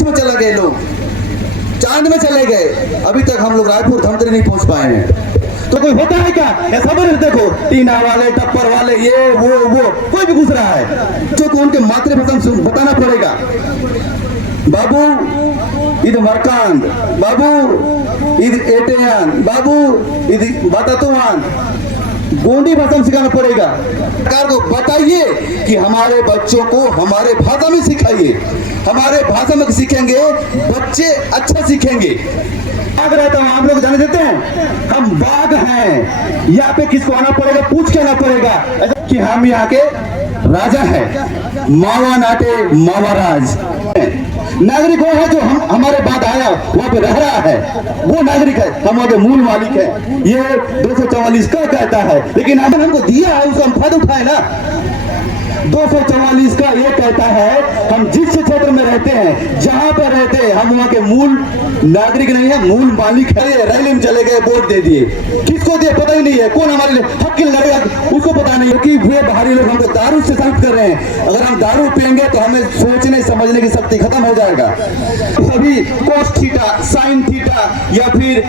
अंतरिक्ष में चले गए लोग, चांद में चले गए, अभी तक हम लोग रायपुर धमतरी नहीं पहुंच पाए हैं। तो कोई होता है क्या? ये सब देखो, टीना वाले, टप्पर वाले, ये वो कोई भी घुस रहा है, जो को उनके मातृभाषा में बताना पड़ेगा। बाबू इध मरकांद, बाबू इध एटेयान, बाबू इध बतातुआन, गोंडी भाषा में सिखाना पड़ेगा। सरकार को बताइए कि हमारे बच्चों को हमारे भाषा में सिखाइए, हमारे भाषा में सीखेंगे बच्चे अच्छा सीखेंगे। बाघ रहता हूँ, आप लोग जाने देते हैं हम बाघ हैं, यहाँ पे किसको आना पड़ेगा, पूछ के आना पड़ेगा कि हम यहाँ के राजा है, मावा नाटे मावा राज। नागरिक वो है जो हमारे बाद आया, वहाँ पे रह रहा है, वो नागरिक है, हमारे मूल मालिक है। ये 244 का कहता है, लेकिन हमको दिया है, उसका हम फायदा उठाए ना। 244 का ये कहता है हम जिस क्षेत्र में रहते हैं, जहां पर रहते हैं, हम वहां के मूल नागरिक नहीं है, मूल मालिक है। रैली में चले गए, वोट दे दिए, किसको दिए पता ही नहीं है, कौन हमारे लिए हक के लड़ेगा उसको पता नहीं है। क्योंकि वे बाहरी लोग हमको दारू से शामिल कर रहे हैं। अगर हम दारू पियेंगे तो हमें सोचने समझने की शक्ति खत्म हो जाएगा। सभी कोस थीटा, साइन थीटा या फिर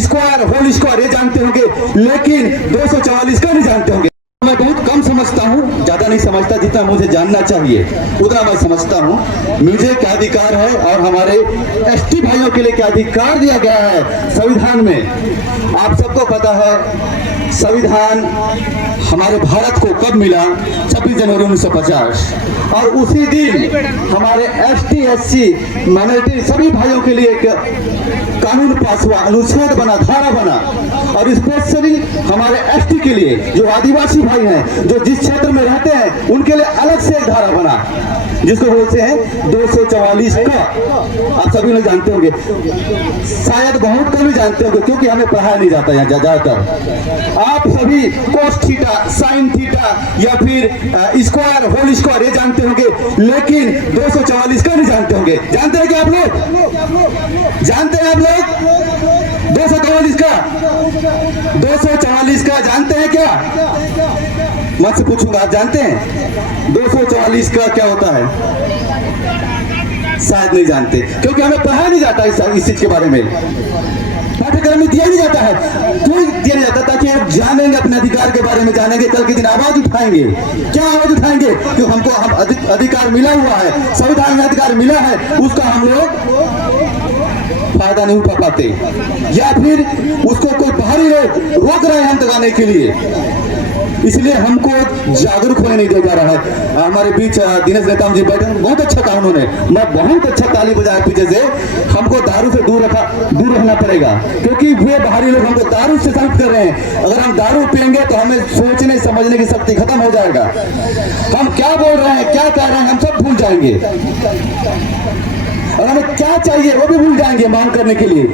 स्क्वायर, होल स्क्वायर ये जानते होंगे, लेकिन 244 का नहीं जानते होंगे। मैं बहुत कम समझता हूँ, ज्यादा नहीं समझता, जितना मुझे जानना चाहिए उतना मैं समझता हूँ। मुझे क्या अधिकार है और हमारे एसटी भाइयों के लिए क्या अधिकार दिया गया है संविधान में। आप सबको पता है संविधान हमारे भारत को कब मिला, 26 जनवरी 1950, और उसी दिन हमारे एसटी, एससी, माइनॉरिटी सभी भाइयों के लिए एक कानून पास हुआ, अनुच्छेद बना, धारा बना, और स्पेशली हमारे एसटी के लिए जो आदिवासी भाई हैं, जो जिस क्षेत्र में रहते हैं, उनके लिए अलग से एक धारा बना, जिसको बोलते हैं 244 का। आप सभी लोग जानते होंगे, शायद बहुत कम ही जानते होंगे, क्योंकि हमें पढ़ाया नहीं जाता यहाँ ज्यादातर। आप सभी कोस थीटा, साइन थीटा या फिर स्क्वायर, होल स्क्वायर ये जानते होंगे, लेकिन 244 का नहीं जानते होंगे। जानते हैं क्या आप लोग? जानते हैं आप लोग 244 का? 244 का जानते हैं क्या? मत से पूछूंगा, आप जानते हैं 244 का क्या होता है? शायद नहीं जानते, क्योंकि हमें पढ़ाया नहीं जाता इस चीज के बारे में, पाठ्यक्रम में दिया नहीं जाता है। क्यों दिया नहीं जाता? ताकि आप जानेंगे, अपने अधिकार के बारे में जानेंगे, कल के दिन आवाज उठाएंगे। क्या आवाज उठाएंगे? क्यों हमको अधिकार मिला हुआ है, संविधान में अधिकार मिला है, उसका हम लोग फायदा नहीं उठा पाते, या फिर उसको कोई बाहरी रोक रहे हैं हम तक आने के लिए। इसलिए हमको जागरूक होने नहीं दिया जा रहा है। हमारे बीच दिनेश नेताम जी बैठे, बहुत अच्छा कहा उन्होंने, मैं बहुत अच्छा ताली बजाया पीछे से। हमको दारू से दूर रहना पड़ेगा, क्योंकि वे बाहरी लोग हमको दारू से शामिल कर रहे हैं। अगर हम दारू पियेंगे तो हमें सोचने समझने की शक्ति खत्म हो जाएगा। हम क्या बोल रहे हैं, क्या कह रहे हैं, हम सब भूल जाएंगे, और हमें क्या चाहिए वो भी भूल जाएंगे मांग करने के लिए।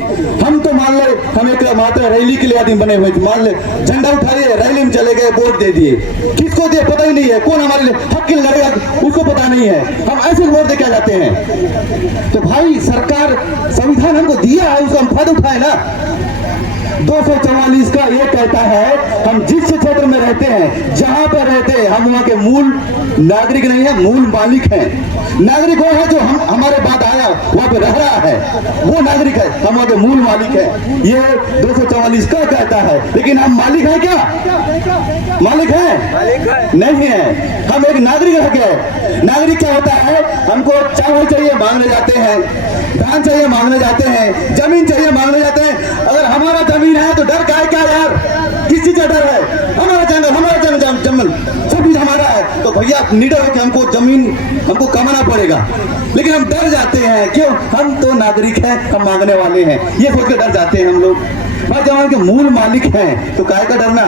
हम तो मान ले हम एक मात्र रैली के लिए आदमी बने हुए थे, मान ले झंडा उठाइए, रैली में चले गए, वोट दे दिए, किसको दिए पता ही नहीं है, कौन हमारे लिए हक के लड़ेगा उसको पता नहीं है, हम ऐसे वोट दे के जाते हैं। तो भाई सरकार, संविधान हमको दिया है, उसका हम फायदा उठाए ना। 244 का ये कहता है हम जिस क्षेत्र में रहते हैं, जहां पर रहते हैं, हम वहां के मूल नागरिक नहीं है, मूल मालिक हैं। नागरिक वो है जो हमारे बाद आया, वहां पे रह रहा है, वो नागरिक है, हमारे मूल मालिक है। ये 244 का कहता है, लेकिन हम मालिक हैं क्या? मालिक है? नहीं है, हम एक नागरिक रह गए। नागरिक क्या होता है? हमको चावल चाहिए मांगने जाते हैं, धान चाहिए मांगने जाते हैं, जमीन चाहिए मांगने जाते हैं। अगर हमारा जमीन है तो डर क्या यार? किस चीज का डर है? हमारा जंगल, हमारा जंगल सब कुछ हमारा है, तो भैया निडर हो कि हमको जमीन हमको कमाना पड़ेगा, लेकिन हम डर जाते हैं। क्यों? हम तो नागरिक हैं, हम मांगने वाले हैं, ये सोच के डर जाते हैं हम लोग। भाई जब हम के मूल मालिक हैं तो काहे का डरना?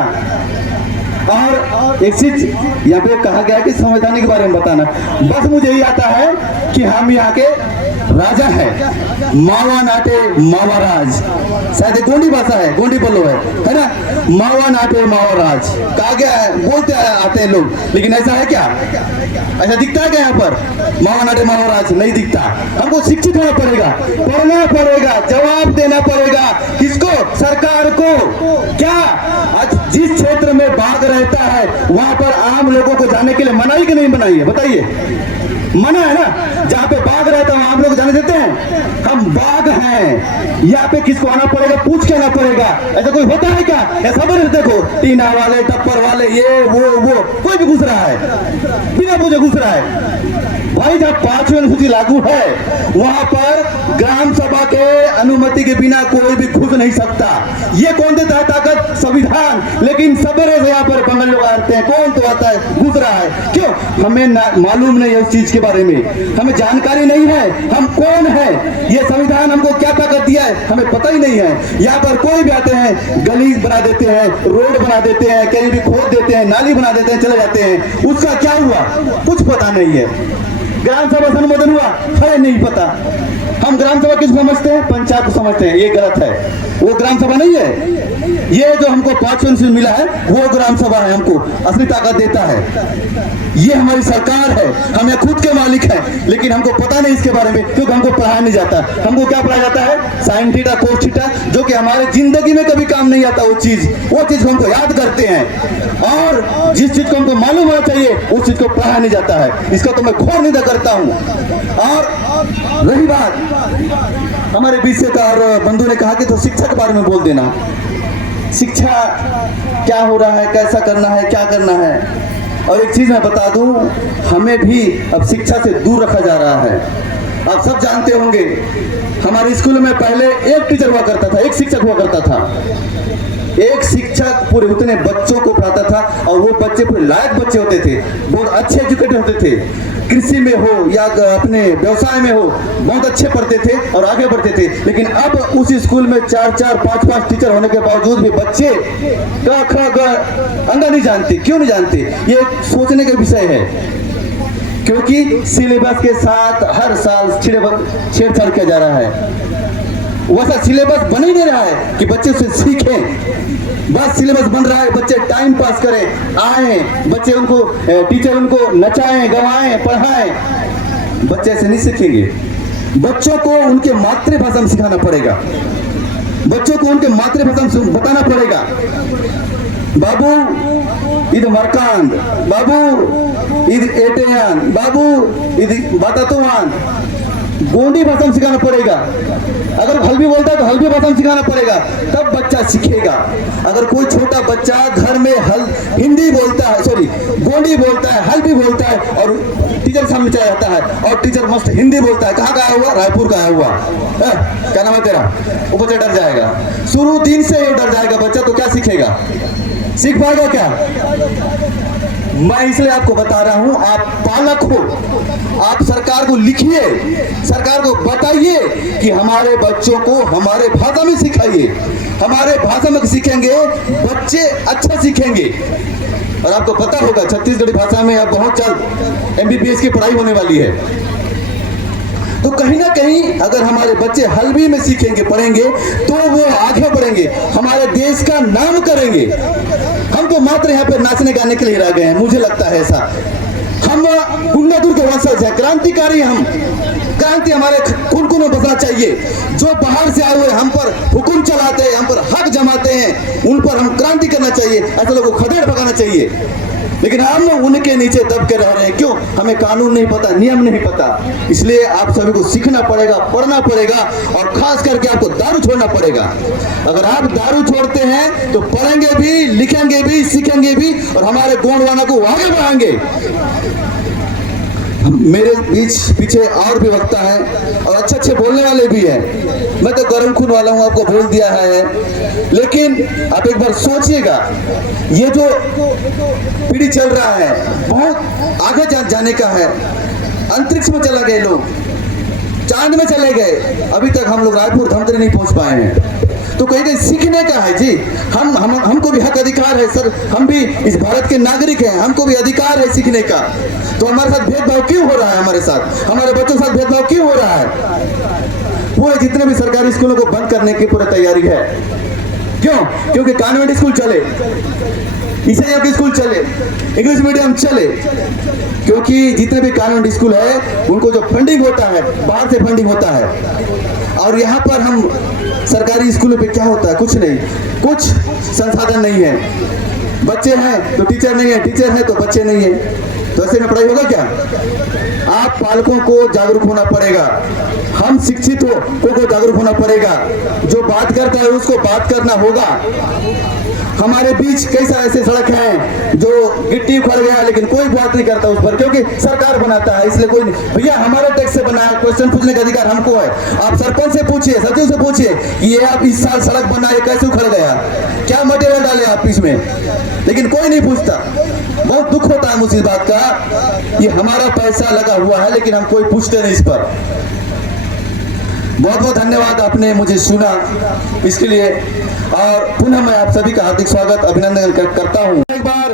और एक चीज यहाँ पे कहा गया कि संविधान के बारे में बताना, बस मुझे यही आता है कि हम यहाँ के राजा है, मावा नाटे मावा राज। शायद गोंडी भाषा है, गोंडी बोलो है ना, मावा नाटे मावा राज कहा गया है, बोलते आते हैं लोग, लेकिन ऐसा है क्या? ऐसा दिखता है क्या यहाँ पर? मावा नाटे मावा राज नहीं दिखता। हमको शिक्षित होना पड़ेगा, पढ़ना पड़ेगा, जवाब देना पड़ेगा। किसको? सरकार को। क्या आज जिस क्षेत्र में बाघ रहता है वहां पर आम लोगों को जाने के लिए मनाही कि नहीं मनाही है? बताइए, मना है ना। जहाँ पे बाघ रहता हूँ, आप लोग जाने देते हैं? हम बाघ हैं, यहाँ पे किसको आना पड़ेगा, पूछ के आना पड़ेगा। ऐसा कोई होता है क्या? या सब देखो टीना वाले, टप्पर वाले, ये वो कोई भी घुस रहा है, बिना पूछे घुस रहा है। भाई जब 5वीं अनुसूची लागू है, वहां पर ग्राम सभा के अनुमति के बिना कोई भी घुस नहीं सकता। ये कौन देता है ताकत? संविधान। लेकिन सवेरे से यहाँ पर बंगल लोग आते हैं, कौन तो आता है, घुस रहा है। क्यों? हमें मालूम नहीं है उस चीज के बारे में, हमें जानकारी नहीं है हम कौन है, ये संविधान हमको क्या ताकत दिया है हमें पता ही नहीं है। यहाँ पर कोई भी आते हैं, गली बना देते हैं, रोड बना देते हैं, कहीं भी खोद देते हैं, नाली बना देते हैं, चले जाते हैं। उसका क्या हुआ कुछ पता नहीं है। ग्राम सभा से अनुमोदन हुआ है, नहीं पता। हम ग्राम सभा किसको समझते हैं? पंचायत को समझते हैं। ये गलत है, वो ग्राम सभा नहीं है। ये जो हमको 5 से मिला है वो ग्राम सभा है, हमको असली ताकत देता है। ये हमारी सरकार है, हम ये खुद के मालिक हैं, लेकिन हमको पता नहीं इसके बारे में, क्योंकि हमको पढ़ाया नहीं जाता। हमको क्या पढ़ाया जाता है? साइन थीटा, कोस थीटा, जो कि हमारे जिंदगी में कभी काम नहीं आता। वो चीज हमको याद करते हैं, और जिस चीज को हमको मालूम होना चाहिए उस चीज को पढ़ाया नहीं जाता है। इसका तो मैं घोर निंदा करता हूँ। और रही बात हमारे बीच से बंधु ने कहा कि तो शिक्षा के बारे में बोल देना, शिक्षा क्या हो रहा है, कैसा करना है, क्या करना है। और एक चीज मैं बता दूं, हमें भी अब शिक्षा से दूर रखा जा रहा है। आप सब जानते होंगे, हमारे स्कूल में पहले एक टीचर हुआ करता था, एक शिक्षक हुआ करता था। एक शिक्षक पूरे उतने बच्चों को पढ़ाता था, और वो बच्चे पूरे लायक बच्चे होते थे, बहुत अच्छे एजुकेटेड होते थे। कृषि में हो या अपने व्यवसाय में हो, बहुत अच्छे पढ़ते थे और आगे बढ़ते थे। लेकिन अब उस स्कूल में 4-4, 5-5 टीचर होने के बावजूद भी बच्चे क ख ग अंगा नहीं जानते। क्यों नहीं जानते? ये सोचने का विषय है, क्योंकि सिलेबस के साथ हर साल छेड़छाड़ किया जा रहा है। वैसा सिलेबस बन ही नहीं रहा है कि बच्चे उसे सीखें। बस सिलेबस बन रहा है बच्चे टाइम पास करें, आए बच्चे, उनको टीचर उनको नचाएं, गवाएं, पढ़ाएं। बच्चे ऐसे नहीं सीखेंगे। बच्चों को उनके मातृभाषा में सिखाना पड़ेगा, बच्चों को उनके मातृभाषा में बताना पड़ेगा। बाबू इध मरकांड, बाबू इध एटेयान, बाबू इध बातातुआन, गोंडी भाषा में सिखाना पड़ेगा। अगर हल्बी बोलता है तो हल्बी भाषा में सिखाना पड़ेगा, तब बच्चा सीखेगा। अगर कोई छोटा बच्चा घर में हिंदी बोलता है, सॉरी गोंडी बोलता है, हल्बी बोलता है, और टीचर सामने चला जाता है और टीचर मस्त हिंदी बोलता है, कहाँ का आया हुआ? रायपुर का आया हुआ, क्या नाम है तेरा? वो बच्चा डर जाएगा, शुरू दिन से ही डर जाएगा बच्चा। तो क्या सीखेगा? सीख पाएगा क्या? मैं इसलिए आपको बता रहा हूं, आप पालक हो, आप सरकार को लिखिए, सरकार को बताइए कि हमारे बच्चों को हमारे भाषा में सिखाइए। हमारे भाषा में सीखेंगे बच्चे अच्छा सीखेंगे। और आपको पता होगा छत्तीसगढ़ी भाषा में अब बहुत जल्द MBBS की पढ़ाई होने वाली है। तो कहीं ना कहीं अगर हमारे बच्चे हल्बी में सीखेंगे, पढ़ेंगे, तो वो आगे बढ़ेंगे, हमारे देश का नाम करेंगे। हम तो मात्र यहाँ पे नाचने गाने के लिए रह गए हैं, मुझे लगता है ऐसा। हम गुंडादुर के वंशज हैं, क्रांतिकारी। हम क्रांति हमारे खून में बसना चाहिए। जो बाहर से आए हुए हम पर हुक्म चलाते हैं, हम पर हक जमाते हैं, उन पर हम क्रांति करना चाहिए, ऐसे लोगों को खदेड़ भगाना चाहिए। लेकिन हम उनके नीचे दब के रह रहे हैं। क्यों? हमें कानून नहीं पता, नियम नहीं पता। इसलिए आप सभी को सीखना पड़ेगा, पढ़ना पड़ेगा, और खास करके आपको दारू छोड़ना पड़ेगा। अगर आप दारू छोड़ते हैं तो पढ़ेंगे भी, लिखेंगे भी, सीखेंगे भी, और हमारे गोंडवाना को आगे बढ़ाएंगे। मेरे बीच पीछे और भी वक्ता है और अच्छे अच्छे बोलने वाले भी हैं। मैं तो गर्म खून वाला हूं, आपको बोल दिया है। लेकिन आप एक बार सोचिएगा, ये जो पीढ़ी चल रहा है बहुत आगे जाने का है। अंतरिक्ष में चला गए लोग, चांद में चले गए, अभी तक हम लोग रायपुर धमतरी नहीं पहुंच पाए हैं। तो कहीं कहीं सीखने का है जी। हमको भी हक अधिकार है सर, हम भी इस भारत के नागरिक हैं, हमको भी अधिकार है सीखने का। तो हमारे साथ भेदभाव क्यों हो रहा है? हमारे साथ, हमारे बच्चों के साथ भेदभाव क्यों हो रहा है? वो जितने भी सरकारी स्कूलों को बंद करने की पूरी तैयारी है। क्यों? क्योंकि कॉन्वेंट स्कूल चले, ईसाइयों के स्कूल चले, इंग्लिश मीडियम चले। क्योंकि जितने भी कॉन्वेंट स्कूल है उनको जो फंडिंग होता है, बाहर से फंडिंग होता है। और यहाँ पर हम सरकारी स्कूलों पे क्या होता है? कुछ नहीं, कुछ संसाधन नहीं है। बच्चे हैं तो टीचर नहीं है, टीचर है तो बच्चे नहीं है। तो ऐसे में पढ़ाई होगा क्या? आप पालकों को जागरूक होना पड़ेगा, हम शिक्षित को जागरूक होना पड़ेगा। जो बात करता है उसको बात करना होगा। हमारे बीच कैसा ऐसे सड़क है जो गिट्टी उखड़ गया लेकिन कोई बात नहीं करता उस पर, क्योंकि सरकार बनाता है इसलिए कोई नहीं। भैया हमारे टैक्स से बना है, क्वेश्चन पूछने का अधिकार हमको है। आप सरपंच से पूछिए, सचिव से पूछिए कि ये आप इस साल सड़क बना है कैसे उखड़ गया, क्या मटेरियल डाले आप इसमें, लेकिन कोई नहीं पूछता। बहुत दुख होता है मुझे इस बात का, ये हमारा पैसा लगा हुआ है लेकिन हम कोई पूछते नहीं इस पर। बहुत बहुत धन्यवाद, आपने मुझे सुना इसके लिए, और पुनः मैं आप सभी का हार्दिक स्वागत अभिनंदन करता हूँ। एक बार